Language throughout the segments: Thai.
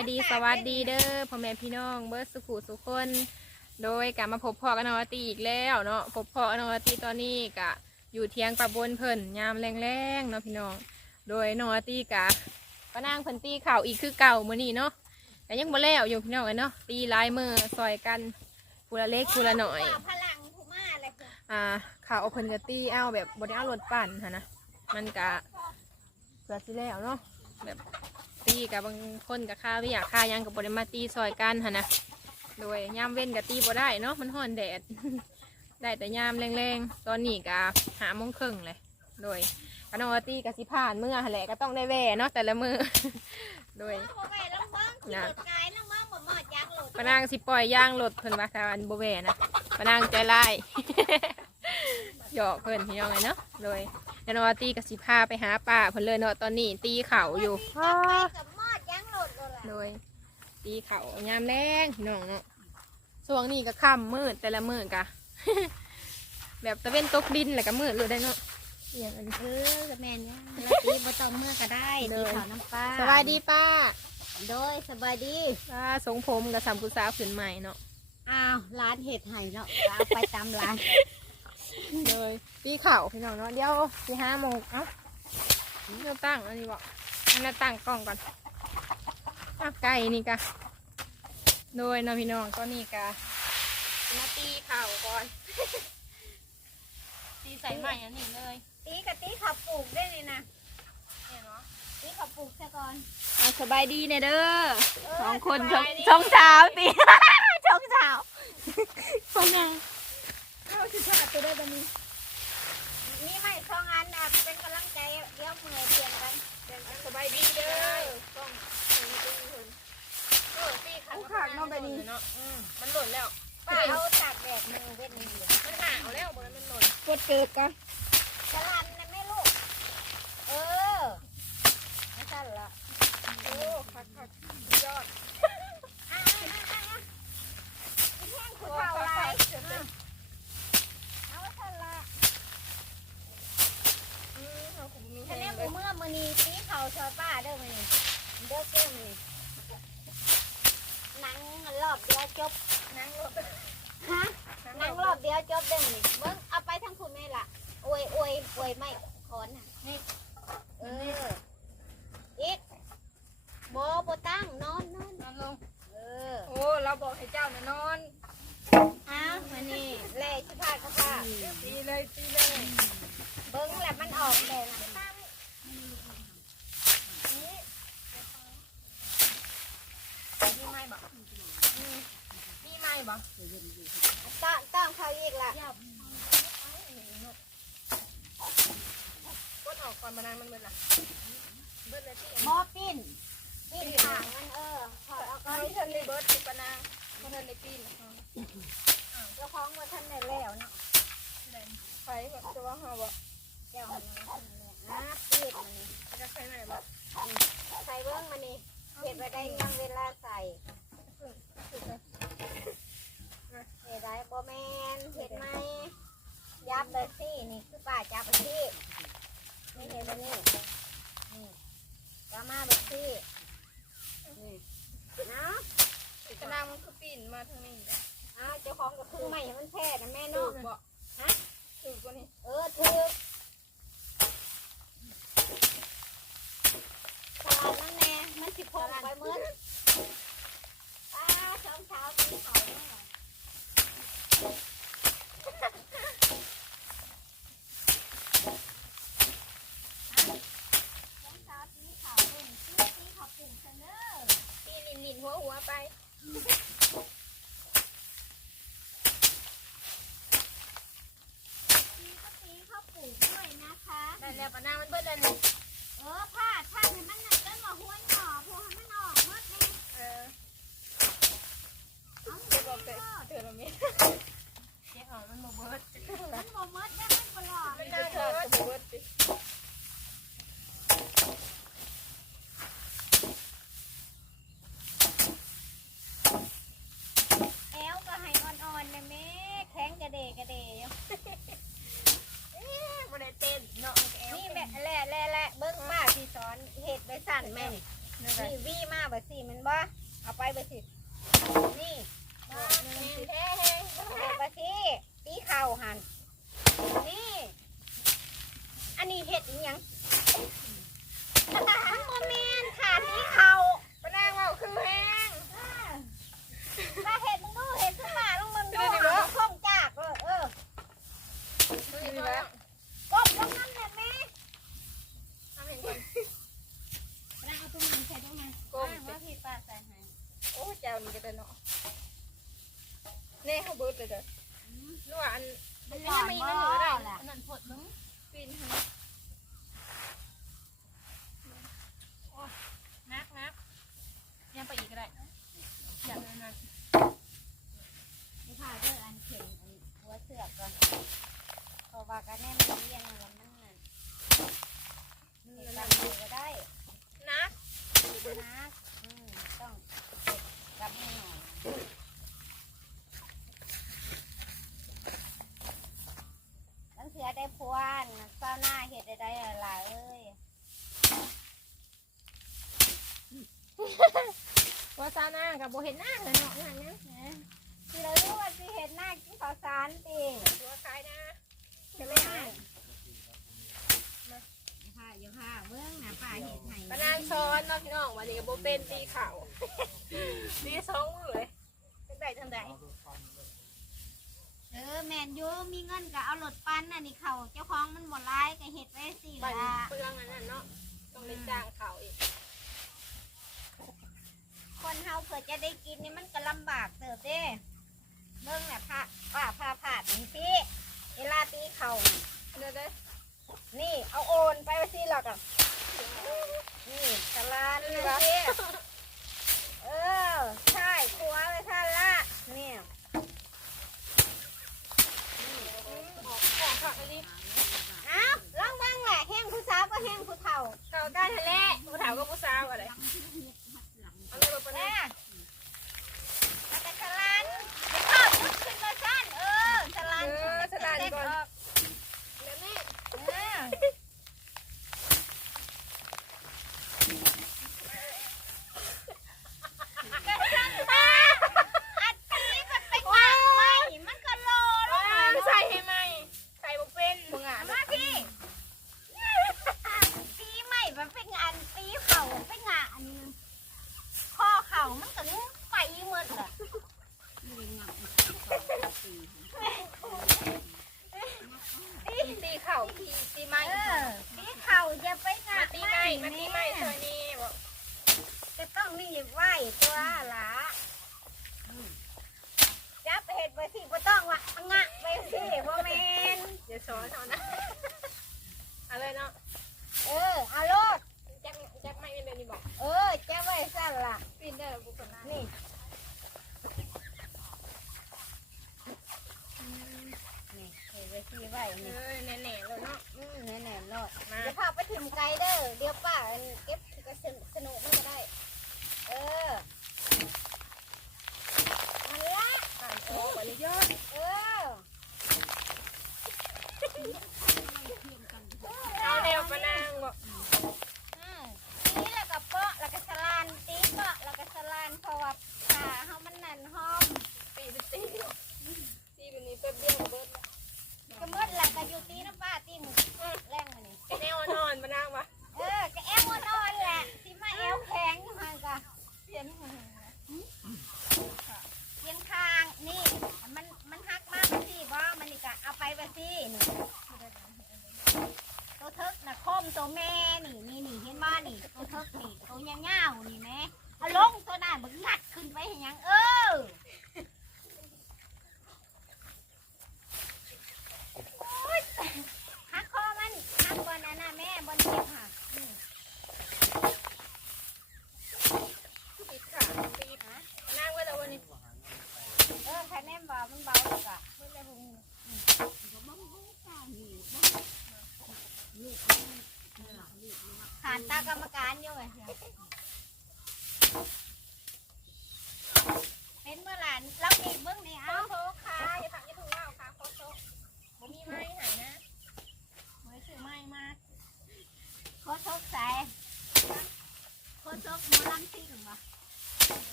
ายดีสวัสดีเด้อพ่อแม่พี่น้องเบิร์ดสุขุสุขคน โดยกลับมาพบพ่อกับน้อตีอีกแล้วเนาะพบพ่อกับน้อตีตอนนี้กะอยู่เทียงปะบนเพิ่นยามแรงๆเนาะพี่น้อง โดยน้อตีกะก็นั่งเพิ่นตีเข่าอีกคือเก่ามื้อนี้เนาะแต่ยังบ่แล้วอยู่พี่น้องเนาะตีลายมือซอยกันผู้ละเล็กผู้ละหน่อยพลังพูม่าอะไรอ่าข่าวเอาเพิ่นจะตีเอาแบบบไดเอารถปั่นฮะนะมันกะเพื่อสิแล้วเนาะแบบ ตีกับบางคนกับข้าไม่อยากข้ายังกับบริมาตีซอยกันฮะนะโดยยามเว้นกับตีบ่ได้เนาะมันห่อนแดด ได้แต่ยามแรงๆ ตอนนี้กะหาโมงครึ่งเลย โดยกนอตีกับสิผ่านเมื่อแหละก็ต้องได้แว่เนาะแต่ละมือโดยพ่อแม่ลองมองขี่รถไกลลองมองบ่หมอดยาปนางสิปล่อยย่างรถเพิ่นว่าทานบแว่นะปนางใจร้ายหยอกเพิ่นพี่น้องไงเนาะโดย นวาตีกับสิพาไปหาป่าเพิ่นเลยเนาะตอนนี้ตีเข่าอยู่จะไปกับหมอดยางหลุดเลยโดยตีเข่ายามแรงพี่น้องเนาะช่วงนี้ก็ค่ำมืดแต่ละมืดกะแบบตะเว้นตกดินแหละก็มืดเลยได้เนาะอย่างอันนี้เออกับแม่เนี่ยเราตีบ่ต้องเมื่อก็ได้เลตียเขาน้ำปลาสบายดีป้าโดยสบายดีป้าสงผมกับสัมพุสาวขืนใหม่เนาะอ้าวร้านเห็ดไห่เนาะเอาไปตามร้าน เลยตีเข่าพี่น้องเนาะเดี๋ยวสี่ห้าโมงเอ้าเดี๋ยวตั้งอันนี้บอกอันนั้นตั้งกล้องก่อนอะไก่นี่กะโดยเนาะพี่น้องก็นี่กะมาตีเข่าก่อนตีใส่ใหม่อันนี้เลย ตีกับตีขับปลูกได้เลยนะเนี่ยเนาะตีขับปลูกซะก่อนอะสบายดีเนี่ยเด้อสองคนสชบางยดีชงเช้าตีชงเช้าคนยัง เข้าสิชาติตัวได้บันนี้นี่ไม่สองอันนะเป็นกำลังใจเดี๋ยวมือเปลี่ยนกันเปลี่ยนกันสบายดีเด้อกล้องตีตีคนเออตีขันขาดเนาะแบบนี้เนาะอืมมันหล่นแล้วป้าเอาตากแดดมือเว้นนี่เหลือมันหาวแล้วบนนั้นมันหล่นกดเกิดกันกะลันนะแม่ลูก เออไม่ใช่ละ โอ้คักคักยอด อะอะอะอะอีแห้งคือเท่าไรเอาไว้ใช่ละ อืมเขาคงมี คะแน แห้ น ง ห เล มู ย เมื่อมือนี้ตีเข่าซอยป้าเด้อมือนี้เด้อเก้มอนี้หนังรอบเดียวจบหนังรอบฮะหนังรอบเดียวจบเด้อมือนี้เบิ้งเอาไปทั้งคุณแม่ละอวยอวยอวยไม่คอนน่ะนี่เอออีกโบโบตั้งนอนนอน นอนลง เออ โอ้ เราบอกให้เจ้านะนอนอ้าวมานี่แล่ชิพาดก็พาตีเลยตีเลย เบิ้งแหละมันออกเลยนะมีไม้บ่มีไม้บ่ต้องต้องเขาอีกละกดออกก่อนมานานมันเบิดละเบิดเลยที่หมอปิ้น ปิ้นขางมันเออถอดเอาก้อนไม่ทันได้เบิดติปะนางไม่ทันได้ปีนเจ้าของมาท่านได้แล้วเนาะไฟแบบจะว่าเฮาบ่เจ้าของมาท่านได้อะปิ้นมานี่จะใส่ไหนบ่ใส่เบิ้งมานี่เห็ดไว้ได้ยังเวลาใส่เห็ดได้บ่แมนเห็ดไหมยับเลยสินี่คือป้าจับไปสินี่เห็ดแบบนี้นี่จะมาแบบสินี่ นาะปะนางมันคือปีนมาทางนี้อ้าวเจ้าของก็คือไม่ให้มันแพ้นะแม่ถูเนาะกบ่ฮะถูกกว่านี้เออถูกตลาดนั่นแน่มันสิพงไปเมื่อป้าเช้าเช้าตีเขาแน่เช้าเช้าตีเขาเองตีตีเขาปุ่มเสนอ ปีนนินหัวหัวไป ตีก็ตีเขาปุ่มด้วยนะคะ ได้ แล้วปะนางมันเบิดแล้วนี่เออผ้าท่าให้มันหนักเกินมาหัวหน่อพวกให้มันออกหมดเลยเออเอาจะบอกเตือนเตือนเรามีเจ๊อ๋อมันบ่เบิดมันบ่หมดได้มันบ่หลอดมันน่าจะบ่เบิด อนเห็ดไปสั่นแม่นนี่วีมาบ่สิมันบ่เอาไปบ่สินี่บแม่สี่สิตีเข่าหันนี่ อันนี้เห็ดยัง เลยเนาะแน่เขาเบิดเลยเด้อนัวอันมันไม่ได้มีมันเหลืออะไรอันนั่นผดมึงปีนหัว กับโบเห็นหน้าเลยเนาะนั่นนะสิเรารู้ว่ที่เห็นหน้ากินข้าสารตีตัวใครายนะเห็นไหมค่ะอยู่ค่ะเมื่องหน้าป่าเห็ดไห่ปนางซ้อนเนอะพี่น้องวันนี้กับโบเป็นตีเข่าตีสองเลยเป็นไดจังไดเออแมนยูมีเงินก็เอารถปั้นน่ะนี่เข่าเจ้าของมันบ่ร้ายก็เห็ดไว้สิละเปลืองอันนั้นเนาะต้องไปจ้างเข่าอีก คนเฮาเผื่อจะได้กินนี่มันก็ลำบากเสิบเด้เบิ่งน่ะพระป่าพาผ่าดนี่เวลาตีเข่าเดี๋ยวเด้นี่เอาโอนไปไว้สิหลอกอะนี่สลานนี่สิเออใช่ครัวไปท่านละเนี่ย ăn ơi!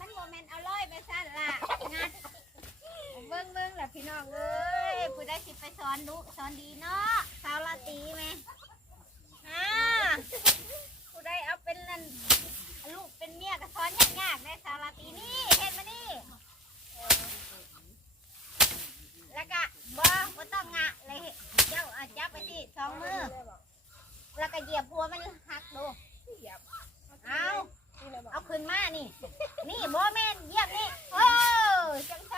มันบ่แม่นเอาร้อยไปซั่นละงัดเบิ่งเบิ่งล่ะพี่น้องเอ้ยผู้ใดสิไปสอนดุสอนดีเนาะสาวลาตรีแม่อ่าผู้ใดเอาเป็นนั่นลูกเป็นเมียก็สอนยากๆได้สาวลาตีนี่เฮ็ดมานี่แล้วก็บ่บ่ต้องงะเลยเจ้าอาจับไปสิสองมือ แล้วก็เหยียบหัวมันหักดูเหยียบเอา เอาขึ้นมานี่ นี่บ่แม่นเยี่ยมนี่ โอ้จังซั่น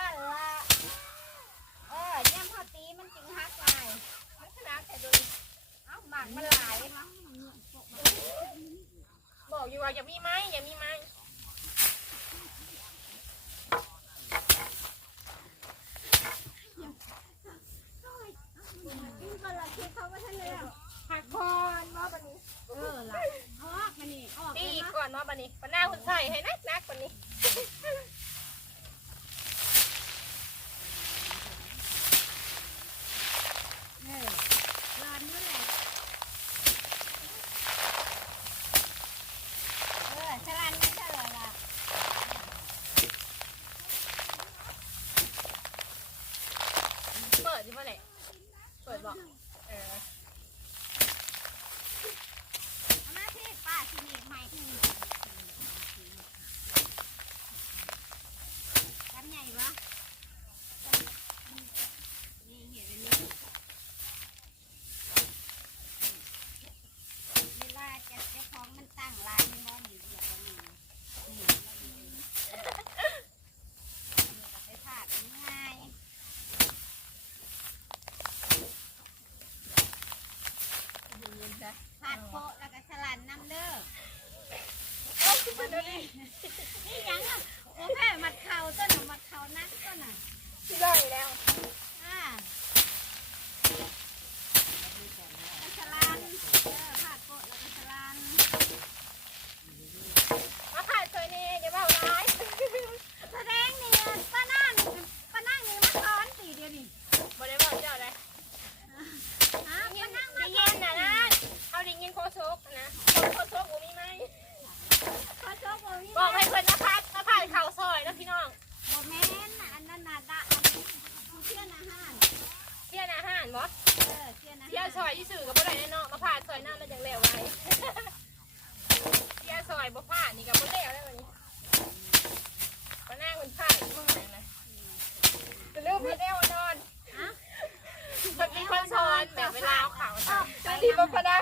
ไป ดี นำ บ่พะนะ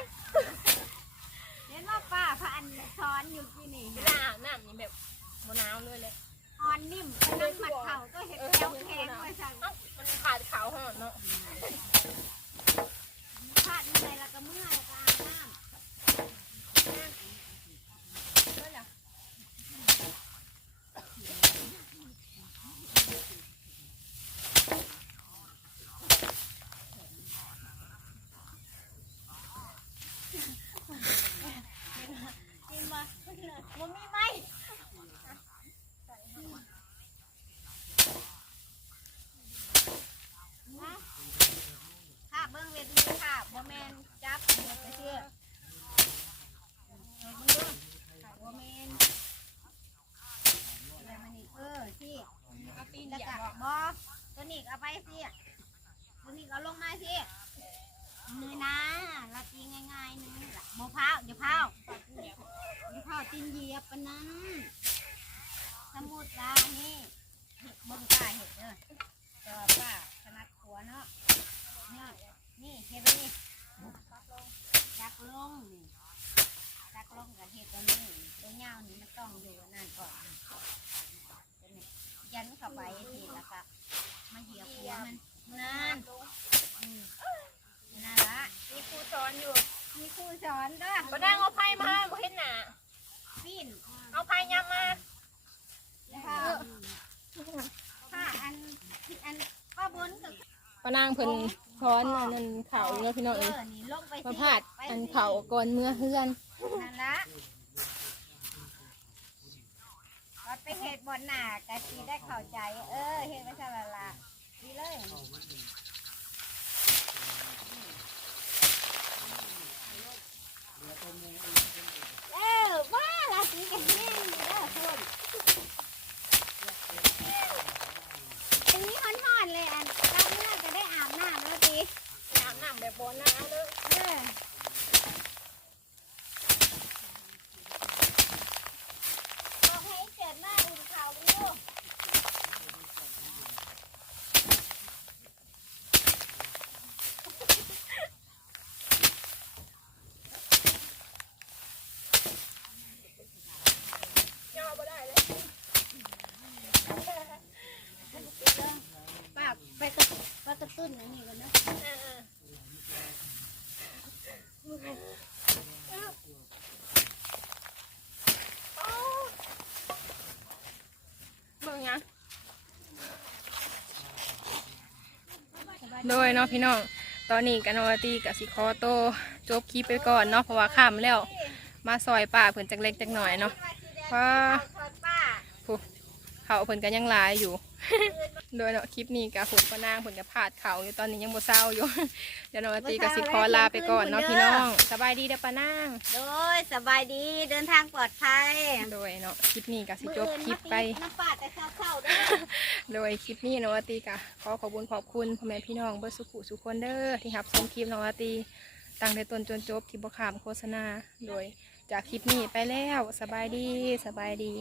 เห็นว่าป้าพระอันสอนอยู่ที่นี่ เวลาอาบน้ำนี่แบบบ่หนาวเลยเลย อ่อนนิ่มไปนั่งมัดเข่าก็เห็ดแก้วแข็งไปสั่ง เอ้ามันขาดขาวหอดเนาะ พลาดเมื่อยแล้วก็เมื่อยแล้วก็อาบน้ำ กินมามันมีไหมค่ะเบิ้งเวทีค่ะบ่แมนจับเด็กไปเชื่อเออมึงดูค่ะบ่แมนอะไรมานี่เออที่ เอาตีน แล้ว เหยีย ก็ บอตัวนี้เอาไปสิตัวนี้เอาลงมาสิมือนะละตีง่ายๆนึงล่ะโมพร้าวอย่าพร้าวอย่าเข้าตีนเหยียบปนั้นสมุดลานี่เห็ดเบิ่งตาเห็ดเด้อก็ป้าถนัดขัวเนาะเนี่ยนี่เห็ดนี่จักลงนี่จักลงกับเห็ดตัวนี้ตัวเงานี่มันต้องอยู่นั่นก่อน ยันเข้าไปทีแล้วก็มาเหยียบหัวมันนั่นอืมนั่นละมีครูสอนอยู่ มีครูสอนเด้อบ่นั่งเอาไพ่มาบ่เห็นหน้าปีนเอาไพ่ยับมาถ้าถ้าอันอันป้าบนกับป้านางเพิ่นค้อนอันนั้นเข่าเนาะพี่น้องเอเอ้ยอนี่ลงไปสิมาพาดไปอันสิเข่าก่อนเมื่อเฮือน นั่นละวัดไปเฮ็ด บนหนากะสิได้เข้าใจ เออเฮ็ดไปซะละละดีเลยเออว่าละสิกันแห้งอยู่เด้อคนอันนี้ห่อนๆเลยอันกลับเมื่อจะได้อาบน้ำแล้วสิ อาบน้ำแบบบนนะเอาเลย เออบอกให้เกิดมาอุ่นข่าวดู ย่อบ่ได้เลย ป้าไปกระไปกระตุ้นอันนี้ก่อนนะ เบิ่งยัง โดยเนาะพี่น้อง ตอนนี้กันวตีกับสิคอโตจบคลิปไปก่อนเนาะเพราะว่าข้ามแล้ว มาซอยป่าเพิ่นจักเล็กจักหน่อยเนาะป้าป้า เขาเพิ่นก็ยังหลายอยู่ โดยเนาะคลิปนี้กับผมก็นางเพิ่นก็พาดเขาอยู่ตอนนี้ยังบ่เศร้าอยู่ เดี๋ยวน้องอาตีก็สิขอลาไปก่อนเนาะพี่น้องสบายดีเด้อป้านางโดยสบายดีเดินทางปลอดภัยโดยเนาะคลิปนี้ก็สิจบคลิปไปน้ำป้าแต่เศร้าๆเด้อโดยคลิปนี้น้องอาตีก็ขอขอบคุณขอบคุณพ่อแม่พี่น้องเบิดสุขุสุขคนเด้อที่รับชมคลิปน้องอาตีตั้งแต่ต้นจนจบที่บ่ขามโฆษณาโดยจากคลิปนี้ไปแล้วสบายดีสบายดี